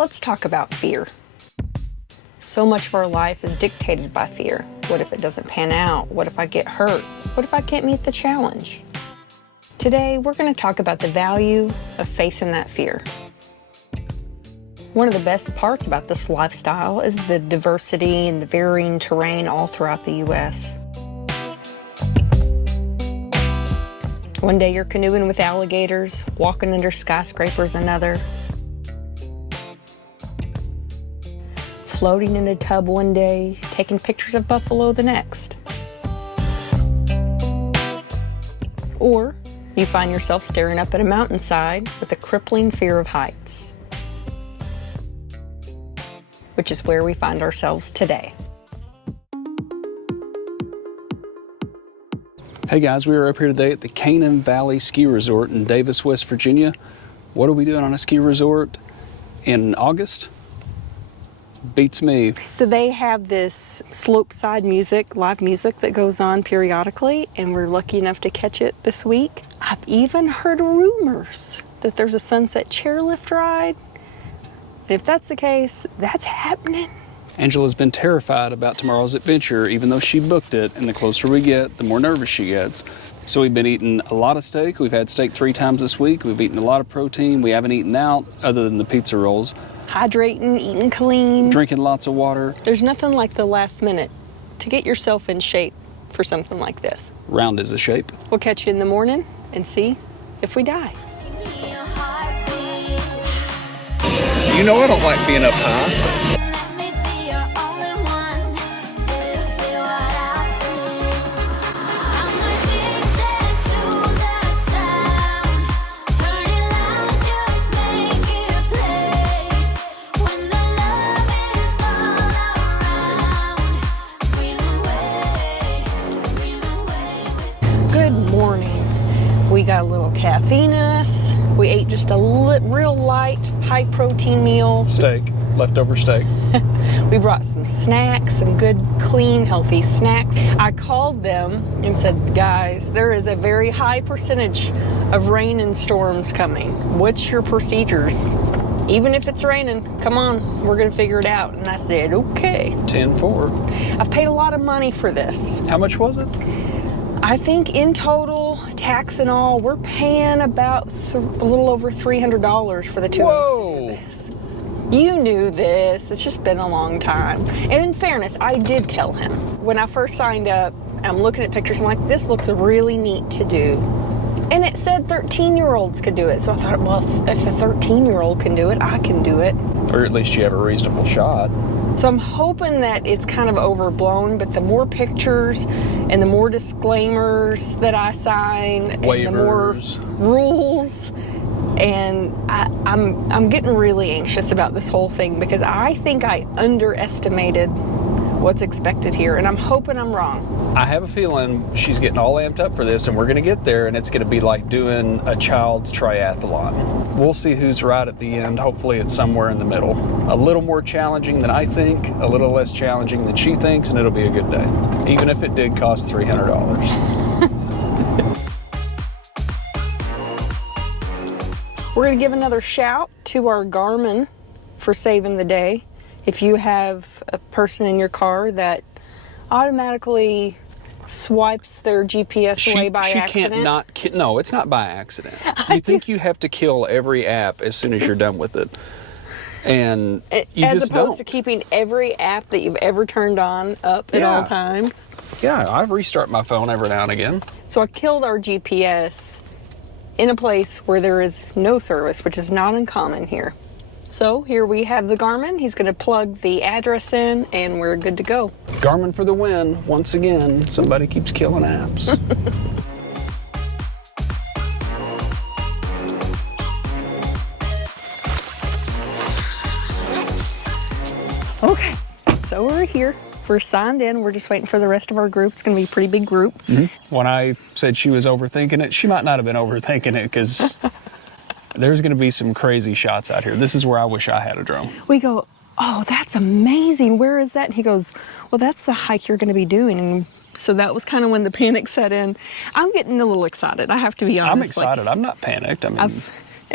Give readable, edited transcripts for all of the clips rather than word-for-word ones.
let's talk about fear. So much of our life is dictated by fear. What if it doesn't pan out? What if I get hurt? What if I can't meet the challenge? Today, we're going to talk about the value of facing that fear. One of the best parts about this lifestyle is the diversity and the varying terrain all throughout the U.S. One day you're canoeing with alligators, walking under skyscrapers another, floating in a tub one day, taking pictures of buffalo the next. Or you find yourself staring up at a mountainside with a crippling fear of heights, which is where we find ourselves today. Hey guys, we are up here today at the Canaan Valley Ski Resort in Davis, West Virginia. What are we doing on a ski resort in August? Beats me. So they have this slopeside music, live music that goes on periodically, and we're lucky enough to catch it this week. I've even heard rumors that there's a sunset chairlift ride. And if that's the case, that's happening. Angela's been terrified about tomorrow's adventure, even though she booked it, and the closer we get, the more nervous she gets. So we've been eating a lot of steak. We've had steak 3 times this week. We've eaten a lot of protein. We haven't eaten out other than the pizza rolls. Hydrating, eating clean. Drinking lots of water. There's nothing like the last minute to get yourself in shape for something like this. Round is a shape. We'll catch you in the morning and see if we die. You know I don't like being up high. We got a little caffeine in us. We ate just a real light, high protein meal. Steak, leftover steak. We brought some snacks, some good, clean, healthy snacks. I called them and said, guys, there is a very high percentage of rain and storms coming. What's your procedures? Even if it's raining, come on, we're gonna figure it out. And I said, okay. 10-4. I've paid a lot of money for this. How much was it? I think in total, tax and all, we're paying about a little over $300 for the two of us to do this. You knew this. It's just been a long time. And in fairness, I did tell him. When I first signed up, I'm looking at pictures, I'm like, this looks really neat to do. And it said 13-year-olds could do it. So I thought, well, if a 13-year-old can do it, I can do it. Or at least you have a reasonable shot. So I'm hoping that it's kind of overblown, but the more pictures and the more disclaimers that I sign, waivers, and the more rules, and I'm getting really anxious about this whole thing because I think I underestimated what's expected here, and I'm hoping I'm wrong. I have a feeling she's getting all amped up for this, and we're going to get there, and it's going to be like doing a child's triathlon. We'll see who's right at the end. Hopefully it's somewhere in the middle. A little more challenging than I think, a little less challenging than she thinks, and it'll be a good day, even if it did cost $300. We're going to give another shout to our Garmin for saving the day. If you have a person in your car that automatically swipes their GPS away by accident. No, it's not by accident. You think you have to kill every app as soon as you're done with it. And you as just opposed don't. to keeping every app that you've ever turned on up at all times. Yeah, I restart my phone every now and again. So I killed our GPS in a place where there is no service, which is not uncommon here. So here we have the Garmin. He's going to plug the address in and we're good to go. Garmin for the win. Once again, somebody keeps killing apps. Okay, so we're here. We're signed in. We're just waiting for the rest of our group. It's going to be a pretty big group. Mm-hmm. When I said she was overthinking it, she might not have been overthinking it because there's going to be some crazy shots out here. This is where I wish I had a drone. We go, oh, that's amazing. Where is that? And he goes, well, that's the hike you're going to be doing. And so that was kind of when the panic set in. I'm getting a little excited. I have to be honest. I'm excited. I'm not panicked. And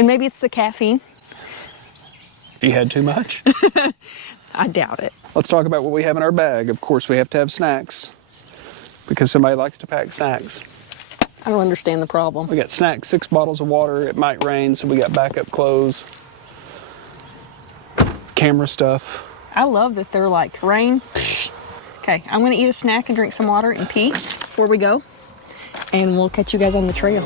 maybe it's the caffeine. You had too much? I doubt it. Let's talk about what we have in our bag. Of course, we have to have snacks because somebody likes to pack snacks. I don't understand the problem. We got snacks, 6 bottles of water. It might rain, so we got backup clothes, camera stuff. I love that they're like rain. Okay, I'm gonna eat a snack and drink some water and pee before we go, and we'll catch you guys on the trail.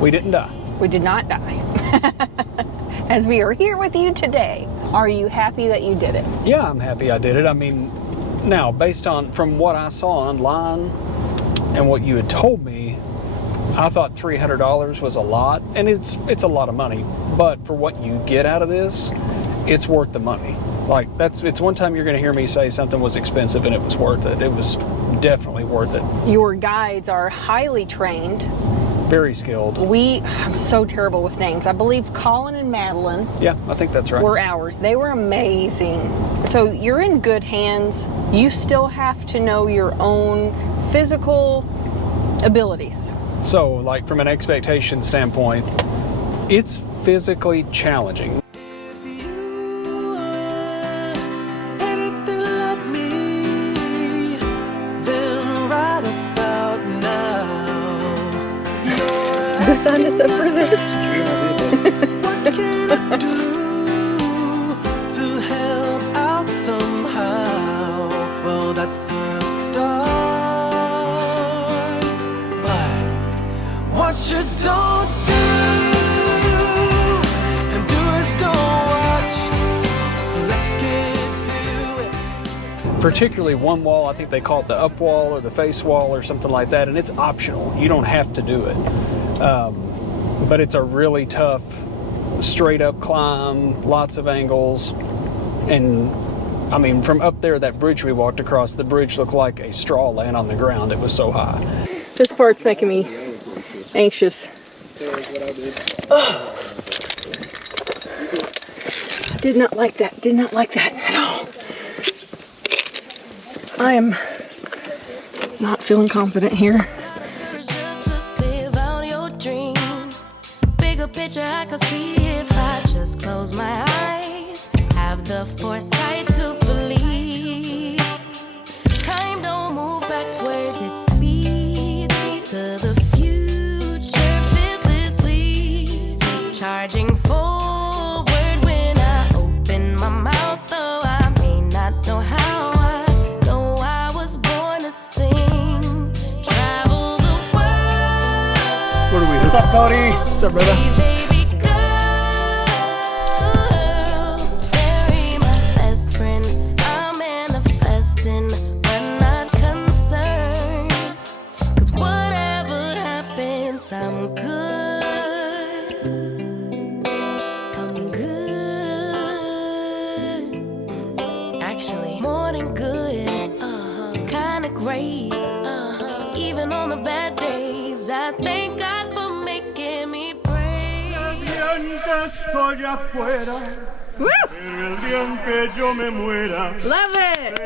We didn't die. We did not die. As we are here with you today. Are you happy that you did it? Yeah, I'm happy I did it. I mean, now, based on from what I saw online and what you had told me, I thought $300 was a lot, and it's a lot of money. But for what you get out of this, it's worth the money. Like, it's one time you're going to hear me say something was expensive and it was worth it. It was definitely worth it. Your guides are highly trained. Very skilled. I'm so terrible with names. I believe Colin and Madeline. Yeah, I think that's right. Were ours. They were amazing. So you're in good hands. You still have to know your own physical abilities. So, like, from an expectation standpoint, it's physically challenging. The sun is up for this. What can I do to help out somehow? Well, that's a start. But watchers don't do, and doers don't watch. So let's get to it. Particularly one wall, I think they call it the up wall or the face wall or something like that, and it's optional. You don't have to do it. But it's a really tough, straight up climb, lots of angles. And I mean, from up there, that bridge we walked across, the bridge looked like a straw laying on the ground. It was so high. This part's making me anxious. Oh. Did not like that. Did not like that at all. I am not feeling confident here. Picture I could see if I just close my eyes. Have the foresight to believe. Time don't move backwards, it speeds to the future fearlessly. Charging forward when I open my mouth, though I may not know how. I know I was born to sing. Travel the world. What are we? What's up, Cody? What's up, brother? I'm good. I'm good. Actually, more than good. Kinda great. Even on the bad days, I thank God for making me brave. Love it.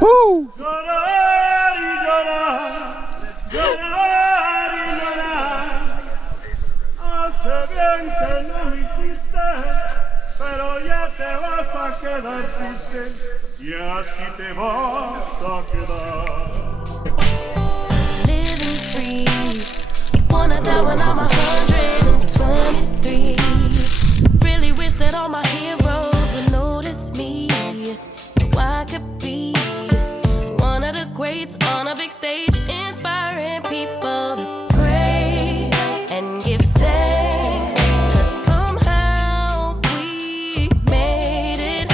Woo! Llorar y llorar, hace bien que no lo hiciste, pero ya te vas a quedar triste, y así te vas a quedar. Living free, wanna die when I'm 123. Really wish that all my heroes would notice me, so I could be one of the greats on a big stage, inspiring people to pray and give thanks, 'cause somehow we made it.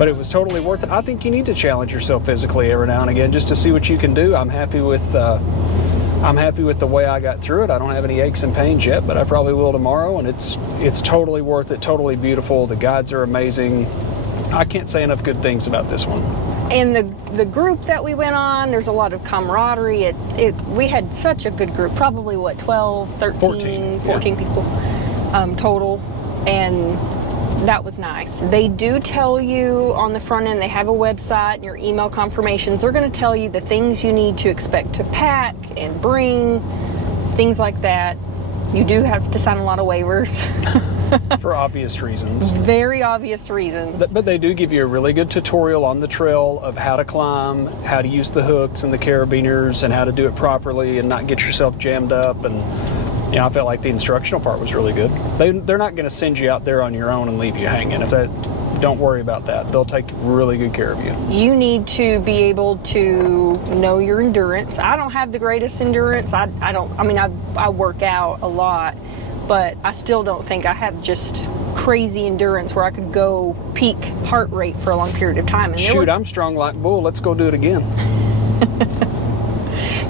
But it was totally worth it. I think you need to challenge yourself physically every now and again just to see what you can do. I'm happy with the way I got through it. I don't have any aches and pains yet, but I probably will tomorrow, and it's totally worth it, totally beautiful. The guides are amazing. I can't say enough good things about this one. And the group that we went on, there's a lot of camaraderie. We had such a good group, probably what, 12, 13, 14 people total, and that was nice. They do tell you on the front end, they have a website and your email confirmations. They're going to tell you the things you need to expect to pack and bring, things like that. You do have to sign a lot of waivers. For obvious reasons. Very obvious reasons. But they do give you a really good tutorial on the trail of how to climb, how to use the hooks and the carabiners, and how to do it properly and not get yourself jammed up. And you know, I felt like the instructional part was really good. They're not going to send you out there on your own and leave you hanging. Don't worry about that. They'll take really good care of you. You need to be able to know your endurance. I don't have the greatest endurance. I work out a lot, but I still don't think I have just crazy endurance where I could go peak heart rate for a long period of time. And shoot, I'm strong like bull. Let's go do it again.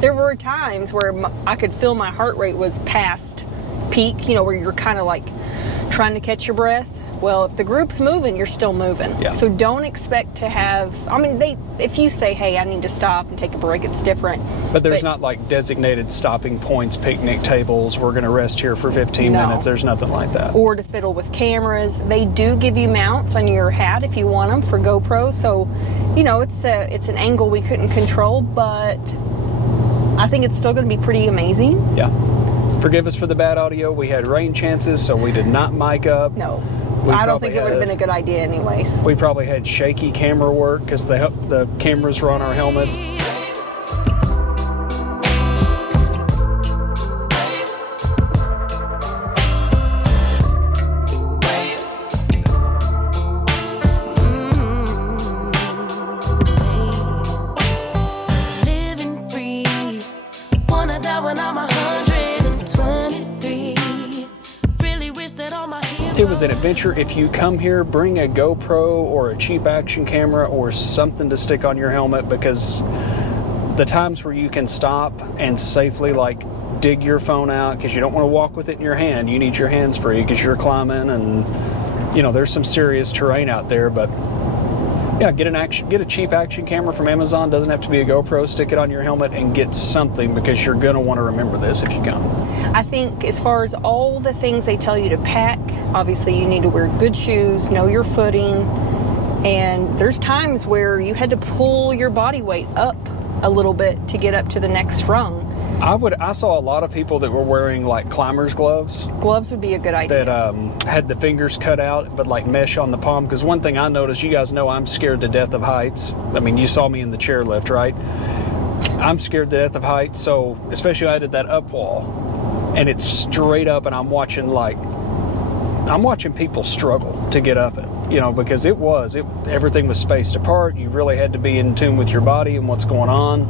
There were times where I could feel my heart rate was past peak, you know, where you're kind of like trying to catch your breath. Well, if the group's moving, you're still moving. Yeah. So don't expect to have, if you say, hey, I need to stop and take a break, it's different. But there's not like designated stopping points, picnic tables, we're going to rest here for 15 minutes. There's nothing like that. Or to fiddle with cameras. They do give you mounts on your hat if you want them for GoPro. So, you know, it's an angle we couldn't control, but I think it's still going to be pretty amazing. Yeah. Forgive us for the bad audio. We had rain chances, so we did not mic up. No. I don't think it would have been a good idea anyways. We probably had shaky camera work because the cameras were on our helmets. It was an adventure. If you come here, bring a GoPro or a cheap action camera or something to stick on your helmet, because the times where you can stop and safely like dig your phone out because you don't want to walk with it in your hand, you need your hands free because you're climbing, and you know there's some serious terrain out there. But yeah, get a cheap action camera from Amazon. Doesn't have to be a GoPro. Stick it on your helmet and get something, because you're gonna want to remember this if you come. I think as far as all the things they tell you to pack, obviously you need to wear good shoes, know your footing, and there's times where you had to pull your body weight up a little bit to get up to the next rung. I saw a lot of people that were wearing like climbers gloves. Gloves would be a good idea. That had the fingers cut out, but like mesh on the palm. Because one thing I noticed, you guys know I'm scared to death of heights. I mean, you saw me in the chairlift, right? I'm scared to death of heights, so especially I did that up wall, and it's straight up, and I'm watching people struggle to get up it, you know, because everything was spaced apart. You really had to be in tune with your body and what's going on.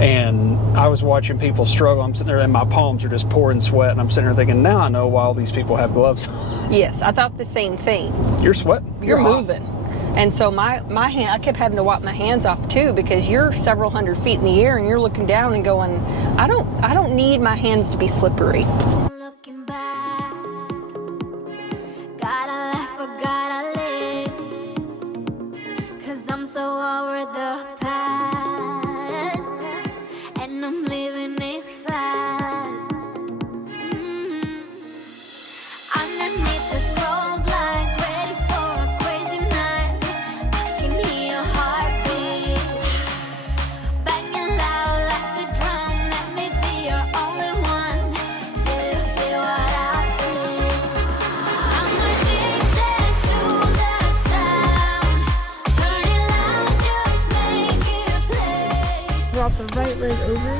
And I was watching people struggle. I'm sitting there and my palms are just pouring sweat, and I'm sitting there thinking, now I know why all these people have gloves. Yes, I thought the same thing. You're sweating. You're moving. And so my hand, I kept having to wipe my hands off too, because you're several hundred feet in the air and you're looking down and going, I don't need my hands to be slippery. Looking back, gotta laugh or gotta live, 'cause I'm so over the past, and I'm living it fast. Underneath the strobe lights, ready for a crazy night. I can hear your heartbeat banging loud like a drum. Let me be your only one. Do you feel what I feel? I'm addicted to that sound. Turn it loud, just make it play. Drop the right leg over.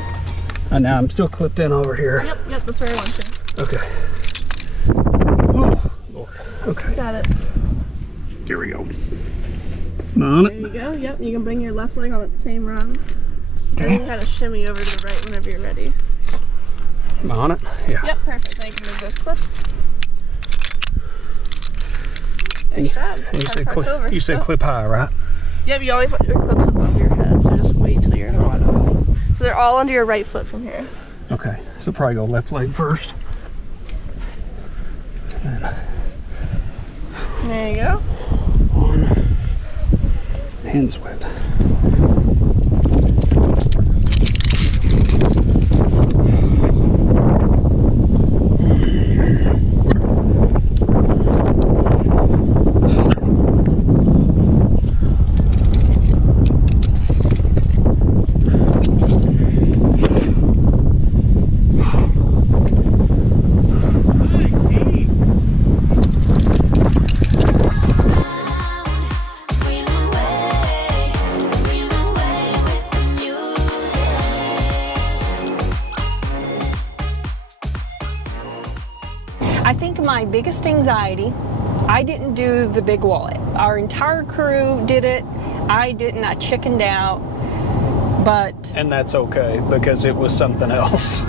And now I'm still clipped in over here. Yep, that's where I want you. Okay. Oh, Lord. Okay. Got it. Here we go. Am I on There it? you go. Yep, you can bring your left leg on that same rung. Then you kind of shimmy over to the right whenever you're ready. Am I on it? Yeah. Yep, perfect. Now you can move those clips. Nice job. You Hard said part's over. you said Oh. clip high, right? Yep, you always want your clips above your head, so just wait till you're on. So they're all under your right foot from here. Okay, so probably go left leg first. There you go. One. Hands wet. I think my biggest anxiety, I didn't do the big wallet. Our entire crew did it. I didn't. I chickened out. But And that's okay because it was something else.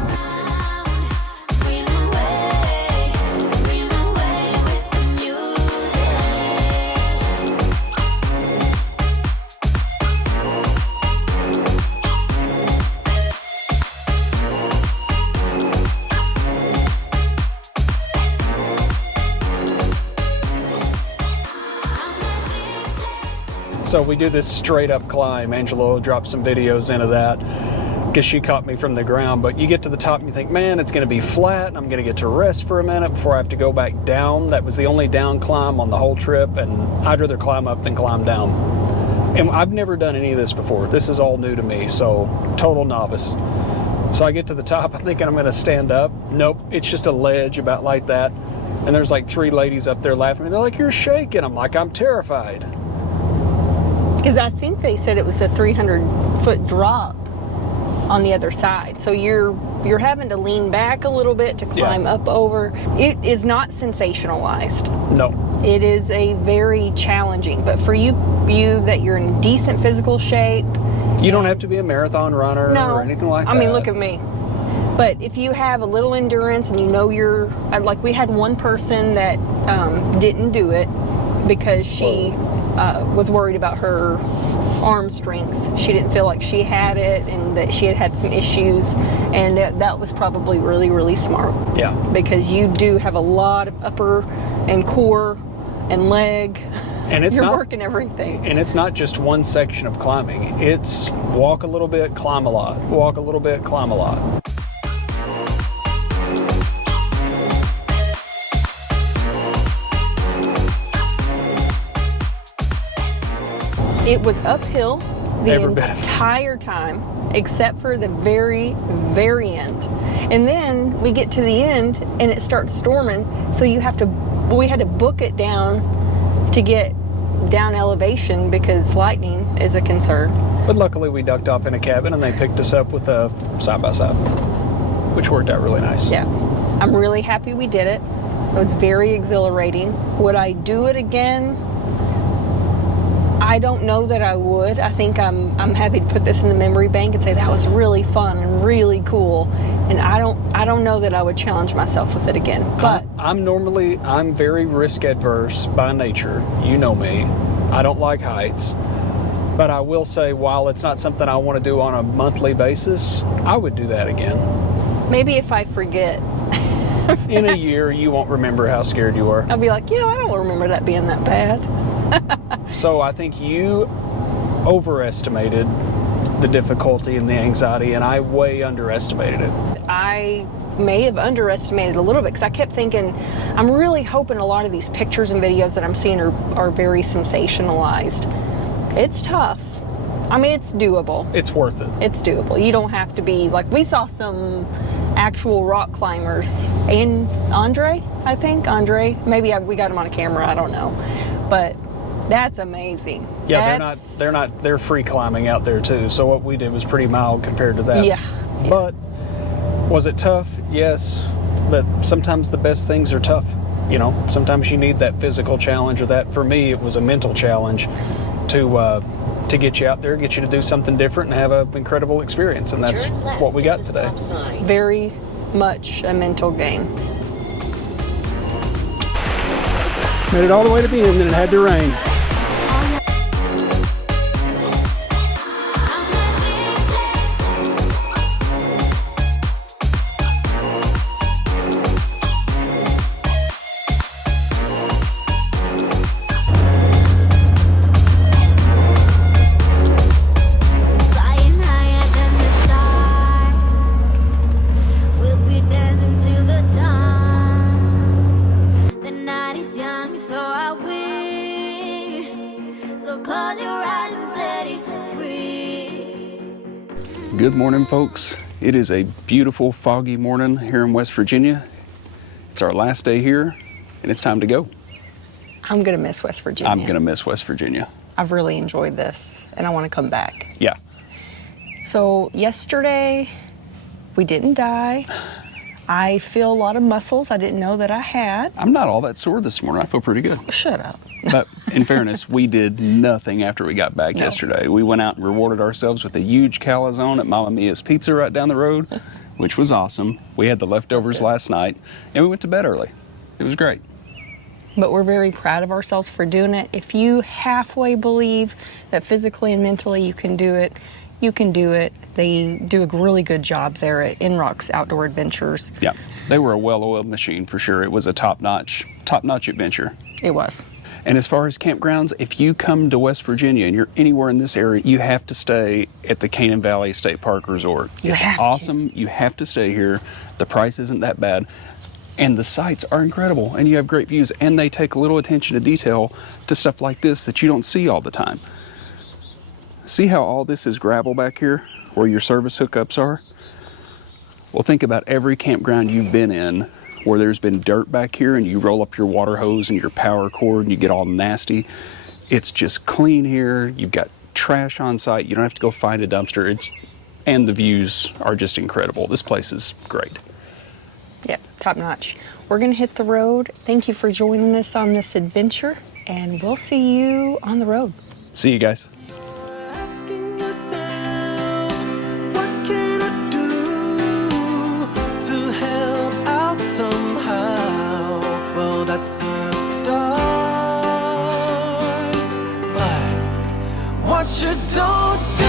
So we do this straight up climb. Angelo dropped some videos into that because she caught me from the ground. But you get to the top and you think, man, it's going to be flat and I'm going to get to rest for a minute before I have to go back down. That was the only down climb on the whole trip, and I'd rather climb up than climb down. And I've never done any of this before. This is all new to me, so total novice. So I get to the top, I'm thinking I'm going to stand up. Nope, it's just a ledge about like that. And there's like 3 ladies up there laughing at me. They're like, you're shaking. I'm like, I'm terrified. because I think they said it was a 300-foot drop on the other side. So you're having to lean back a little bit to climb up over. It is not sensationalized. No. It is a very challenging, but for you that you're in decent physical shape. You don't have to be a marathon runner or anything like that. I mean, look at me. But if you have a little endurance and you know you're, like we had one person that didn't do it because she was worried about her arm strength. She didn't feel like she had it and that she had some issues, and that was probably really, really smart. Yeah. Because you do have a lot of upper and core and leg. And it's You're working everything. And it's not just one section of climbing. It's walk a little bit, climb a lot. Walk a little bit, climb a lot. It was uphill the Every bit of it. entire time, except for the very, very end. And then we get to the end and it starts storming, so we had to book it down to get down elevation because lightning is a concern. But luckily we ducked off in a cabin and they picked us up with a side-by-side, which worked out really nice. Yeah. I'm really happy we did it. It was very exhilarating. Would I do it again? I don't know that I would. I think I'm happy to put this in the memory bank and say that was really fun and really cool. And I don't know that I would challenge myself with it again. But I'm very risk adverse by nature. You know me. I don't like heights. But I will say, while it's not something I want to do on a monthly basis, I would do that again. maybe if I forget, In a year, you won't remember how scared you were. I'll be like, I don't remember that being that bad. So I think you overestimated the difficulty and the anxiety, and I way underestimated it. I may have underestimated a little bit because I kept thinking, I'm really hoping a lot of these pictures and videos that I'm seeing are very sensationalized. It's tough. I mean, it's doable. It's worth it. It's doable. You don't have to be, like, we saw some actual rock climbers. And Andre, maybe we got him on a camera, I don't know. But that's amazing. Yeah, they're free climbing out there too. So what we did was pretty mild compared to that. Yeah. But was it tough? Yes. But sometimes the best things are tough. Sometimes you need that physical challenge, or that, for me, it was a mental challenge to get you out there, get you to do something different and have an incredible experience. And that's what we got today. Very much a mental game. Made it all the way to the end, and it had to rain. Good morning, folks. It is a beautiful foggy morning here in West Virginia. It's our last day here and it's time to go. I'm gonna miss West Virginia. I'm gonna miss West Virginia. I've really enjoyed this and I want to come back. Yeah. So yesterday we didn't die. I feel a lot of muscles I didn't know that I had. I'm not all that sore this morning. I feel pretty good. Shut up. But in fairness, we did nothing after we got back yesterday. We went out and rewarded ourselves with a huge calzone at Mamma Mia's Pizza right down the road, which was awesome. We had the leftovers last night, and we went to bed early. It was great. But we're very proud of ourselves for doing it. If you halfway believe that physically and mentally you can do it, you can do it. They do a really good job there at NROCKS Outdoor Adventures. Yeah, they were a well-oiled machine for sure. It was a top-notch adventure. It was. And as far as campgrounds, if you come to West Virginia and you're anywhere in this area, you have to stay at the Canaan Valley State Park Resort. It's awesome. You have to stay here. The price isn't that bad. And the sights are incredible. And you have great views. And they take a little attention to detail to stuff like this that you don't see all the time. See how all this is gravel back here where your service hookups are? Well, think about every campground you've been in where there's been dirt back here and you roll up your water hose and your power cord and you get all nasty. It's just clean here. You've got trash on site. You don't have to go find a dumpster. And the views are just incredible. This place is great. Yep, top notch. We're gonna hit the road. Thank you for joining us on this adventure and we'll see you on the road. See you guys. That's a start, but what just don't do.